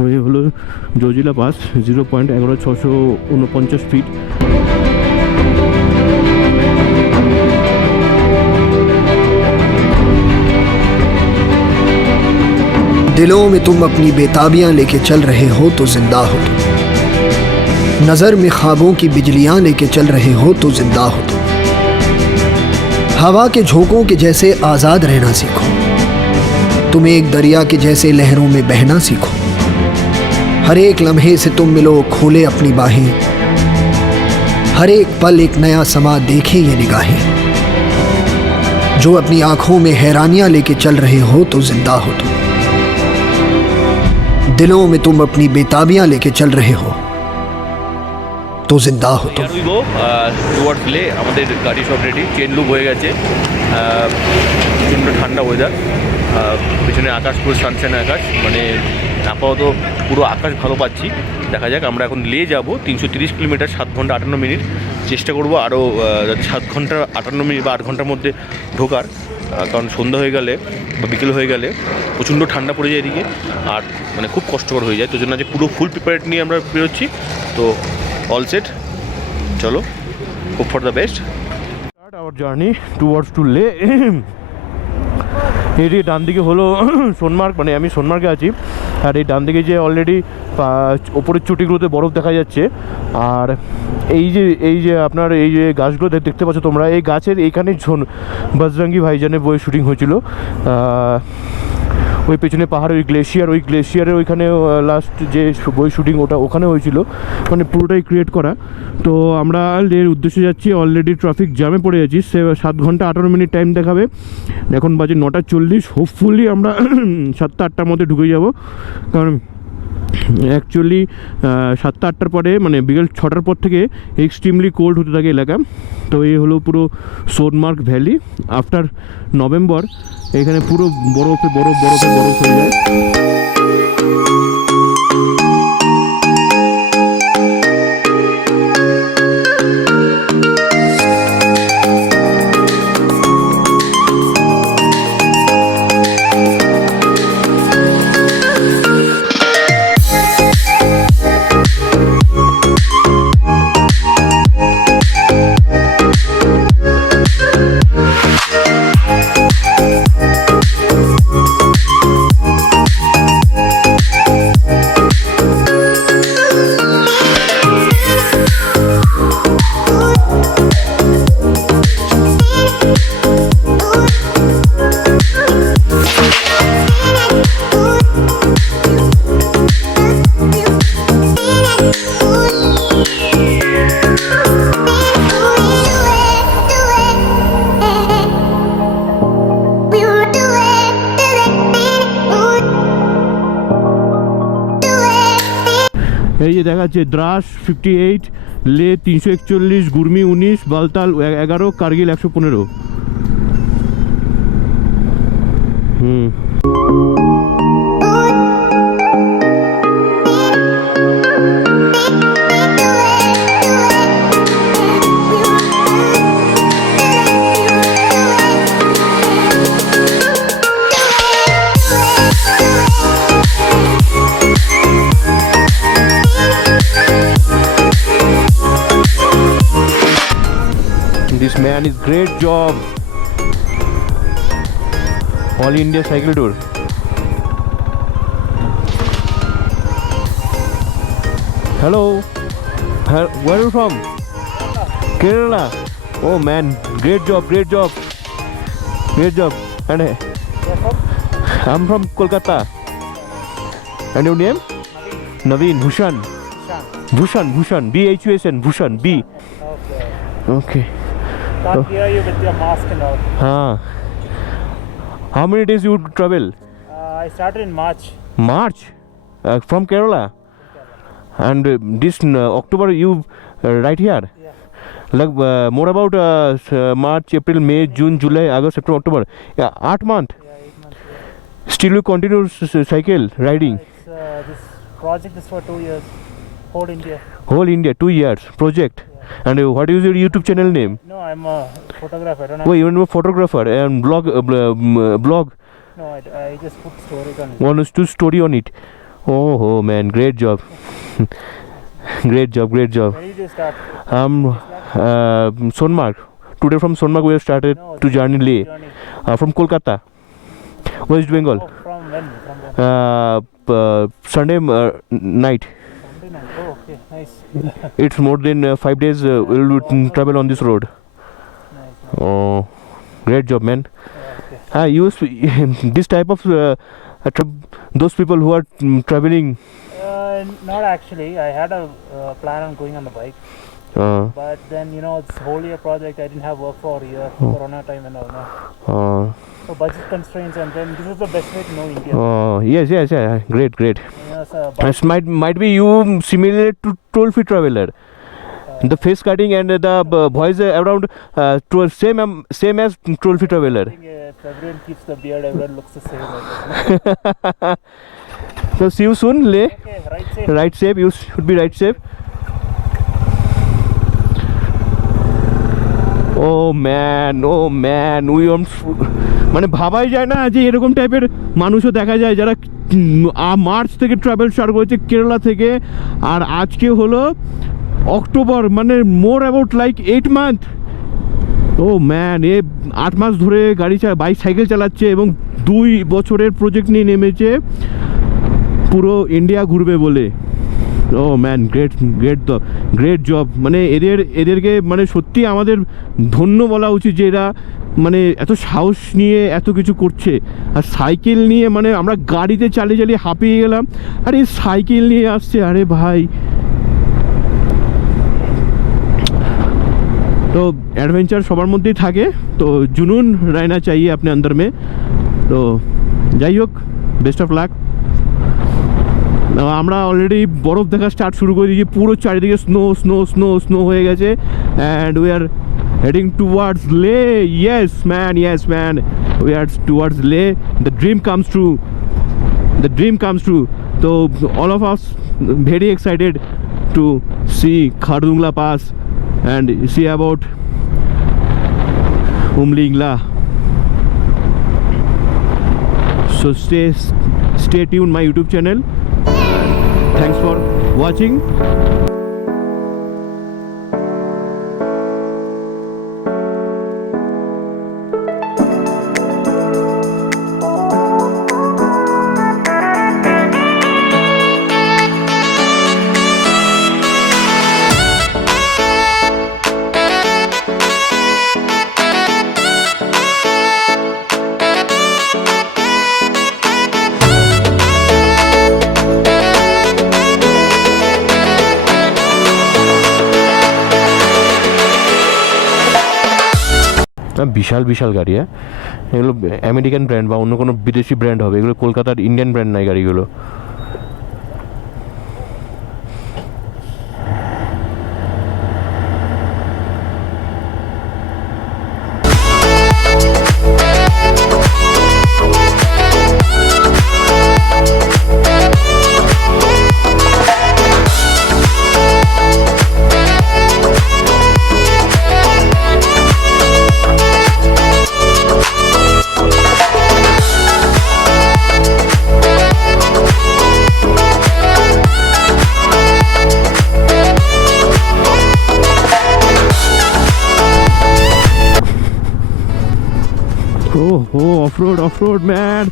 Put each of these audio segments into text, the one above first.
তো এই হলো জজিলা পাস 0.11649 ফিট। दिलों में तुम अपनी बेताबियां लेके चल रहे हो तो जिंदा हो तुम, नजर में ख्वाबों की बिजलियां लेके चल रहे हो तो जिंदा हो तुम। हवा के झोंकों के जैसे आजाद रहना सीखो, तुम एक दरिया के जैसे लहरों में बहना सीखो। हर एक लम्हे से तुम मिलो, खोले अपनी बाहें, हर एक पल एक नया समा देखे ये निगाहें। जो अपनी आंखों में हैरानियां लेके चल रहे हो तो जिंदा हो तुम, दिलों में तुम अपनी बेताबियां लेके चल रहे हो तो जिंदा हो तुम। টুয়ার্ডস লে আমাদের গাড়ি সব রেডি, চেন লুপ হয়ে গেছে, প্রচণ্ড ঠান্ডা ওয়েদার, পেছনে আকাশ পুরো সানশাইন আকাশ, মানে আপাতত পুরো আকাশ ভালো পাচ্ছি। দেখা যাক, আমরা এখন লে যাব 330 কিলোমিটার, 7 ঘন্টা 58 মিনিট। চেষ্টা করবো আরও 7 ঘন্টা 58 মিনিট বা 8 ঘন্টার মধ্যে ঢোকার, কারণ সন্ধ্যা হয়ে গেলে বা বিকেল হয়ে গেলে প্রচণ্ড ঠান্ডা পড়ে যায় এদিকে, আর মানে খুব কষ্টকর হয়ে যায়। তো জন্য যে পুরো ফুল প্রিপারেট নিয়ে আমরা বেরোচ্ছি। তো অল সেট, চলো, hope for the best. Start our journey towards to লে। এটি ডান দিকে হলো সোনমার্গ, মানে আমি সোনমার্গে আছি, আর এই ডান দিকে যে অলরেডি ওপরের চুটিগুলোতে বরফ দেখা যাচ্ছে। আর এই যে আপনার এই যে গাছগুলো দেখতে পাচ্ছ তোমরা, এই গাছের এইখানে বজরঙ্গি ভাইজানের বই শুটিং হয়েছিল। ওই পেছনে পাহাড়, ওই গ্লেশিয়ারের ওইখানে লাস্ট যে বই শুটিং ওটা ওখানে হয়েছিল, মানে পুরোটাই ক্রিয়েট করা। তো আমরা লের উদ্দেশ্যে যাচ্ছি, অলরেডি ট্রাফিক জ্যামে পড়ে যাচ্ছি। 7 ঘন্টা 58 মিনিট টাইম দেখাবে, এখন বাজে 9:40। হোপফুলি আমরা 7টা-8টার মধ্যে ঢুকে যাব, কারণ অ্যাকচুয়ালি 7টা-8টার পরে মানে বিকেল 6টার পর থেকে এক্সট্রিমলি কোল্ড হতে থাকে এলাকা। তো এই হলো পুরো সোনমার্গ ভ্যালি আফটার নভেম্বর, এখানে পুরো বরফে বরফ হয়ে যায়। এই যে দেখা যাচ্ছে দ্রাস 58, লে 341, গুরমি 19, Baltal 11, Kargil 115। This man is great job. All India cycle tour. Hello. Where are you from? Kerala. Oh man, great job. And I'm from Kolkata. And your name? Naveen. Bhushan. BHUSN. Bhushan. B. Okay. Can't hear you with your mask and all. How many days you travel? I started in March. From Kerala? And this October you right here? Yeah. Like more about March, April, May, June, July, August, September, October. Yeah, 8 months. Yeah, 8 months. Yeah. Still you continue cycle riding? This project is for 2 years. Whole India, 2 years project. Yeah. And what is your YouTube channel name? No, I'm a photographer. I don't Oh, you're a photographer and blog. No, I just put stories on it. One to story on it. Oh man, great job. Great job. Where did you start? Sonmarg. Today from Sonmarg we have started No, to journey Leh. journey. From Kolkata, West Bengal. Oh, from when? From when? Sunday night. Sunday night. Oh, okay, nice. It's more than 5 days we'll travel on this road. Nice. Oh, great job, man. Yeah, okay. Use this type of those people who are traveling. Not actually. I had a plan on going on the bike, but then it's wholly a project. I didn't have work for a year, Corona time and all that. So budget constraints, and then this is the best way to know India. Yes, yeah. Great. So It might be you similar to toll-free traveler. The face cutting and the voice around same as toll-free I traveler. think if everyone keeps the beard, everyone looks the same. So see you soon, Leh. Okay, right safe. Ride safe. You should be ride safe. Oh man, we মানে ভাবাই যায় না যে এরকম টাইপের মানুষও দেখা যায় যারা মার্চ থেকে ট্রাভেল স্টার্ট করেছে কেরালা থেকে, আর আজকে হলো অক্টোবর, মানে more about like 8 month. Oh man, 8 মাস ধরে বাইক সাইকেল চালাচ্ছে এবং 2 বছরের প্রজেক্ট নিয়ে নেমেছে পুরো ইন্ডিয়া ঘুরবে বলে। ও ম্যান, গ্রেট জব। মানে এদেরকে মানে সত্যি আমাদের ধন্য বলা উচিত যে এরা মানে এত সাহস নিয়ে এত কিছু করছে। আর সাইকেল নিয়ে মানে আমরা গাড়িতে চালিয়ে হাঁপিয়ে গেলাম, আর এই সাইকেল নিয়ে আসছে। আরে ভাই, তো অ্যাডভেঞ্চার সবার মধ্যেই থাকে, তো জুনুন রায়না চাইয়ে আপনি অন্দর মে। তো যাই হোক, বেস্ট অফ লাক। আমরা অলরেডি বরফ দেখা স্টার্ট শুরু করে দিয়েছি, পুরো চারিদিকে স্নো হয়ে গেছে, and we are heading towards Leh. Yes man, we are towards Leh. The dream comes true. তো all of us very excited to see Khardung La pass and see about Umlingla. So stay tuned my YouTube channel. Thanks for watching. বিশাল গাড়ি, হ্যাঁ, এগুলো American brand বা অন্য কোনো বিদেশি brand হবে, এগুলো কলকাতার ইন্ডিয়ান ব্র্যান্ড নয় গাড়িগুলো। Off-road, man.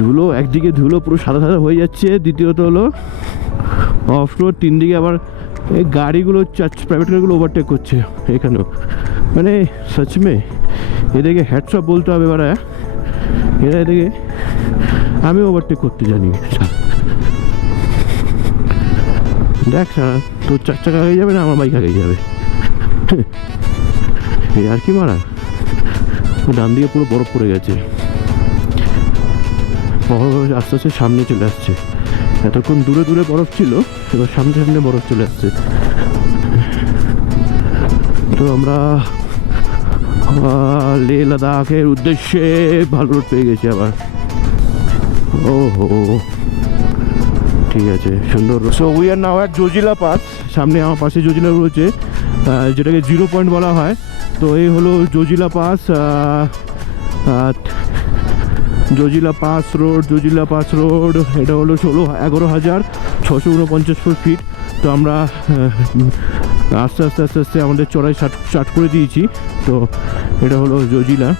ধুলো, একদিকে ধুলো পুরো সাদা হয়ে যাচ্ছে, দ্বিতীয়ত হলো অফরোড, 3 দিকে আবার এই গাড়িগুলো প্রাইভেট গাড়িগুলো ওভারটেক করছে এখানেও। মানে সচমে এদেরকে হ্যাটসঅপ বলতে হবে। এরা এদিকে, আমি ওভারটেক করতে জানি। দেখ তোর 4 চাকা আগে যাবে না, আমার বাইক আগে যাবে। আর কি মারা, ডান দিকে পুরো বরফ পড়ে গেছে, আস্তে আস্তে সামনে চলে আসছে। এতক্ষণ দূরে বরফ ছিল, এবার সামনে বরফ চলে আসছে। তো আমরা লে লাদাখের উদ্দেশ্যে ভালো রোড পেয়ে গেছি আবার। ঠিক আছে, সুন্দর। So we are now at Zojila pass. সামনে আমার পাশে জজিলা রয়েছে, যেটাকে 0 পয়েন্ট বলা হয়। তো এই হলো Zojila pass. Zojila pass road এটা হলো 11,649 ফিট। তো আমরা আস্তে আস্তে আমাদের চড়াই স্টার্ট করে দিয়েছি। তো এটা হলো জজিলা।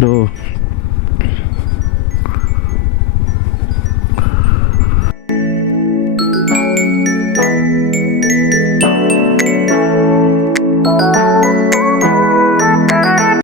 তো